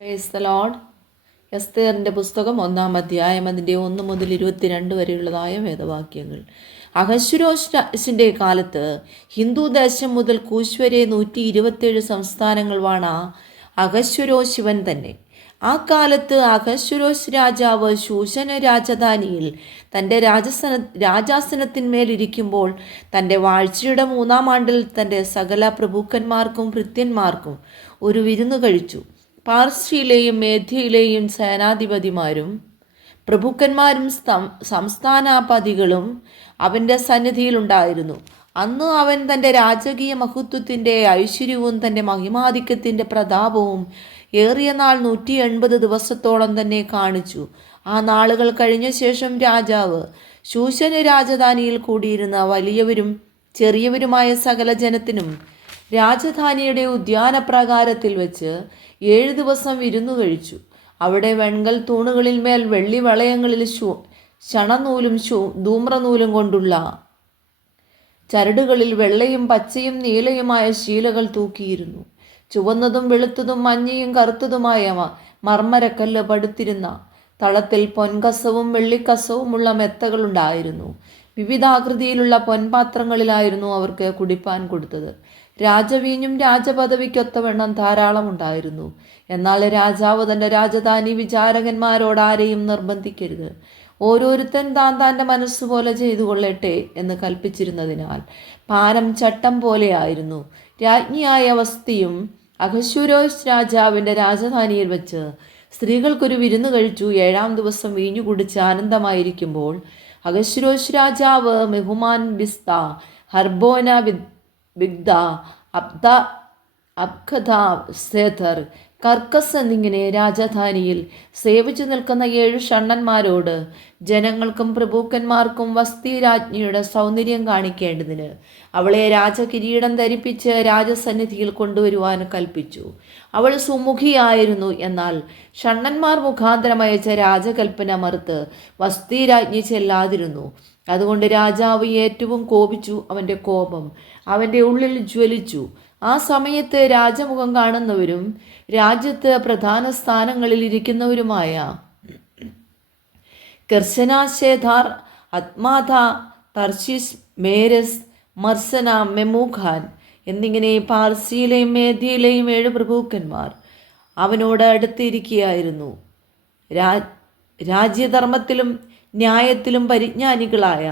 Praise the Lord. എസ്തേറിൻ്റെ പുസ്തകം 1-ാം അധ്യായം അതിൻ്റെ 1 മുതൽ 22 വരെയുള്ളതായ വേദവാക്യങ്ങൾ. അഹശ്വേരോശിൻ്റെ കാലത്ത് ഹിന്ദു ദേശം മുതൽ കൂശ് വരെ 127 സംസ്ഥാനങ്ങൾ വാണ അഹശ്വേരോശിവൻ തന്നെ. ആ കാലത്ത് അഹശ്വേരോശ് രാജാവ് ശൂശന രാജധാനിയിൽ തൻ്റെ രാജാസനത്തിന്മേലിരിക്കുമ്പോൾ തൻ്റെ വാഴ്ചയുടെ 3-ാം ആണ്ടിൽ തൻ്റെ സകല പ്രഭുക്കന്മാർക്കും ഭൃത്യന്മാർക്കും ഒരു വിരുന്ന് കഴിച്ചു. പാർസിയിലെയും മേധ്യയിലെയും സേനാധിപതിമാരും പ്രഭുക്കന്മാരും സംസ്ഥാനാപതികളും അവൻ്റെ സന്നിധിയിലുണ്ടായിരുന്നു. അന്ന് അവൻ തൻ്റെ രാജകീയ മഹത്വത്തിൻ്റെ ഐശ്വര്യവും തൻ്റെ മഹിമാധിക്യത്തിൻ്റെ പ്രതാപവും ഏറിയ നാൾ 180 ദിവസത്തോളം തന്നെ കാണിച്ചു. ആ നാളുകൾ കഴിഞ്ഞ ശേഷം രാജാവ് ശൂശന രാജധാനിയിൽ കൂടിയിരുന്ന വലിയവരും ചെറിയവരുമായ സകല ജനത്തിനും രാജധാനിയുടെ ഉദ്യാനപ്രാകാരത്തിൽ വെച്ച് 7 ദിവസം വിരുന്നു കഴിച്ചു. അവിടെ വെൺകൽ തൂണുകളിൽ മേൽ വെള്ളി വളയങ്ങളിൽ ശണനൂലും ധൂമ്രനൂലും കൊണ്ടുള്ള ചരടുകളിൽ വെള്ളയും പച്ചയും നീലയുമായ ശീലകൾ തൂക്കിയിരുന്നു. ചുവന്നതും വെളുത്തതും മഞ്ഞയും കറുത്തതുമായ മർമ്മരക്കല്ല് പടുത്തിരുന്ന തളത്തിൽ പൊൻകസവും വെള്ളിക്കസവുമുള്ള മെത്തകളുണ്ടായിരുന്നു. വിവിധാകൃതിയിലുള്ള പൊൻപാത്രങ്ങളിലായിരുന്നു അവർക്ക് കുടിപ്പാൻ കൊടുത്തത്. രാജവീഞ്ഞും രാജപദവിക്കൊത്തവണ്ണം ധാരാളം ഉണ്ടായിരുന്നു. എന്നാൽ രാജാവ് തൻ്റെ രാജധാനി വിചാരകന്മാരോട് ആരെയും നിർബന്ധിക്കരുത്, ഓരോരുത്തൻ താൻ്റെ മനസ്സുപോലെ ചെയ്തു കൊള്ളട്ടെ എന്ന് കൽപ്പിച്ചിരുന്നതിനാൽ പാനം ചട്ടം പോലെയായിരുന്നു. രാജ്ഞിയായ വസ്തിയും അഹശ്വേരോശ് രാജാവിൻ്റെ രാജധാനിയിൽ വെച്ച് സ്ത്രീകൾക്കൊരു വിരുന്ന് കഴിച്ചു. 7-ാം ദിവസം വീഞ്ഞു കുടിച്ച് ആനന്ദമായിരിക്കുമ്പോൾ അഹശ്വേരോശ് രാജാവ് മെഹുമാൻ, ബിസ്ത, ഹർബോന, ബിഗ്ദ, അബ്ഖദ, സേഥർ, കർക്കസ് എന്നിങ്ങനെ രാജധാനിയിൽ സേവിച്ചു നിൽക്കുന്ന 7 ഷണ്ഡന്മാരോട് ജനങ്ങൾക്കും പ്രഭുക്കന്മാർക്കും വസ്തി രാജ്ഞിയുടെ സൗന്ദര്യം കാണിക്കേണ്ടതിന് അവളെ രാജകിരീടം ധരിപ്പിച്ച് രാജസന്നിധിയിൽ കൊണ്ടുവരുവാൻ കൽപ്പിച്ചു. അവൾ സുമുഖിയായിരുന്നു. എന്നാൽ ഷണ്ഡന്മാർ മുഖാന്തരം അയച്ച രാജകൽപ്പന മറുത്ത് വസ്തി രാജ്ഞി ചെല്ലാതിരുന്നു. അതുകൊണ്ട് രാജാവ് ഏറ്റവും കോപിച്ചു. അവൻ്റെ കോപം അവൻ്റെ ഉള്ളിൽ ജ്വലിച്ചു. ആ സമയത്ത് രാജമുഖം കാണുന്നവരും രാജ്യത്ത് പ്രധാന സ്ഥാനങ്ങളിൽ ഇരിക്കുന്നവരുമായ കെർശനാശേധാർ, അത്മാഥ, തർശീസ്, മേരസ്, മർസന, മെമൂഖാൻ എന്നിങ്ങനെ പാർസിയിലെയും മേധ്യയിലെയും 7 പ്രഭുക്കന്മാർ അവനോട് അടുത്തിരിക്കുകയായിരുന്നു. രാജ്യധർമ്മത്തിലും ന്യായത്തിലും പരിജ്ഞാനികളായ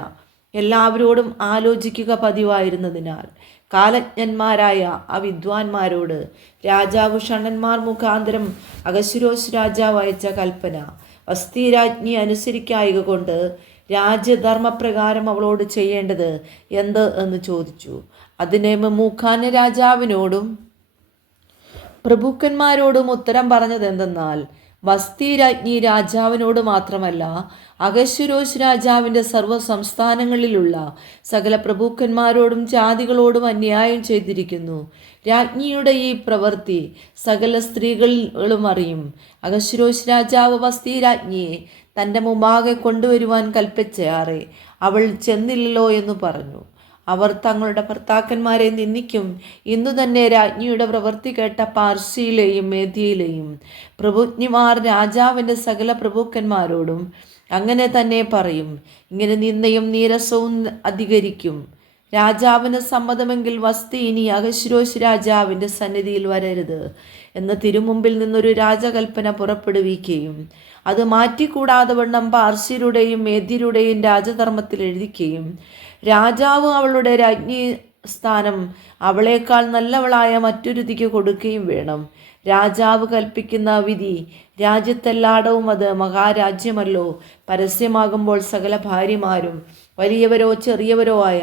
എല്ലാവരോടും ആലോചിക്കുക പതിവായിരുന്നതിനാൽ കാലജ്ഞന്മാരായ ആ വിദ്വാൻമാരോട് രാജാവ് ഷണ്ഡന്മാർ മുഖാന്തരം അഹശ്വേരോശ് രാജാവ് അയച്ച കൽപ്പന വസ്തി രാജ്ഞി അനുസരിക്കായക കൊണ്ട് രാജ്യധർമ്മപ്രകാരം അവളോട് ചെയ്യേണ്ടത് എന്ത് എന്ന് ചോദിച്ചു. അതിനെ മെമൂഖാൻ രാജാവിനോടും പ്രഭുക്കന്മാരോടും ഉത്തരം പറഞ്ഞത് എന്തെന്നാൽ, വസ്തി രാജ്ഞി രാജാവിനോട് മാത്രമല്ല അഹശ്വേരോശ് രാജാവിൻ്റെ സർവ്വ സംസ്ഥാനങ്ങളിലുള്ള സകല പ്രഭുക്കന്മാരോടും ജാതികളോടും അന്യായം ചെയ്തിരിക്കുന്നു. രാജ്ഞിയുടെ ഈ പ്രവൃത്തി സകല സ്ത്രീകളും അറിയും. അഹശ്വേരോശ് രാജാവ് വസ്തി രാജ്ഞിയെ തൻ്റെ മുമ്പാകെ കൊണ്ടുവരുവാൻ കൽപ്പിച്ചയാറെ അവൾ ചെന്നില്ലല്ലോ എന്ന് പറഞ്ഞു. അവർ തങ്ങളുടെ ഭർത്താക്കന്മാരെ നിന്ദിക്കും. ഇന്നു തന്നെ രാജ്ഞിയുടെ പ്രവൃത്തി കേട്ട പാർസിയിലെയും മേധ്യയിലെയും പ്രഭുജ്ഞിമാർ രാജാവിൻ്റെ സകല പ്രഭുക്കന്മാരോടും അങ്ങനെ തന്നെ പറയും. ഇങ്ങനെ നിന്ദയും നീരസവും അധികരിക്കും. രാജാവിന് സമ്മതമെങ്കിൽ വസ്തി ഇനി അഹശ്വേരോശ് രാജാവിൻ്റെ സന്നിധിയിൽ വരരുത് എന്ന് തിരുമുമ്പിൽ നിന്നൊരു രാജകൽപ്പന പുറപ്പെടുവിക്കുകയും അത് മാറ്റിക്കൂടാതെ വണ്ണം പാർശ്യരുടെയും മേധ്യരുടെയും രാജധർമ്മത്തിൽ എഴുതിക്കുകയും രാജാവ് അവളുടെ രാജ്ഞി സ്ഥാനം അവളേക്കാൾ നല്ലവളായ മറ്റൊരുതിക്ക് കൊടുക്കുകയും വേണം. രാജാവ് കൽപ്പിക്കുന്ന വിധി രാജ്യത്തെല്ലായിടവും അത് മഹാരാജ്യമല്ലോ. പരസ്യമാകുമ്പോൾ സകല ഭാര്യമാരും വലിയവരോ ചെറിയവരോ ആയ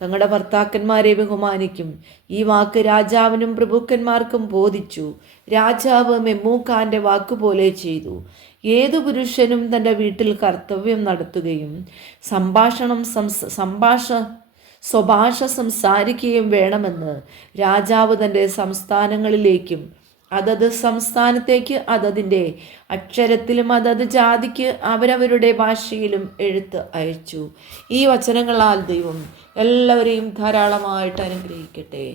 തങ്ങളുടെ ഭർത്താക്കന്മാരെ ബഹുമാനിക്കും. ഈ വാക്ക് രാജാവിനും പ്രഭുക്കന്മാർക്കും ബോധിച്ചു. രാജാവ് മെമൂഖാൻ്റെ വാക്കുപോലെ ചെയ്തു. ഏതു പുരുഷനും തൻ്റെ വീട്ടിൽ കർത്തവ്യം നടത്തുകയും സ്വഭാഷ സംസാരിക്കുകയും വേണമെന്ന് രാജാവ് തൻ്റെ സംസ്ഥാനങ്ങളിലേക്കും അതത് സംസ്ഥാനത്തേക്ക് അതതിൻ്റെ അക്ഷരത്തിലും അതത് ജാതിക്ക് അവരവരുടെ ഭാഷയിലും എഴുത്ത് അയച്ചു. ഈ വചനങ്ങളാൽ ദൈവം എല്ലാവരെയും ധാരാളമായിട്ട് അനുഗ്രഹിക്കട്ടെ.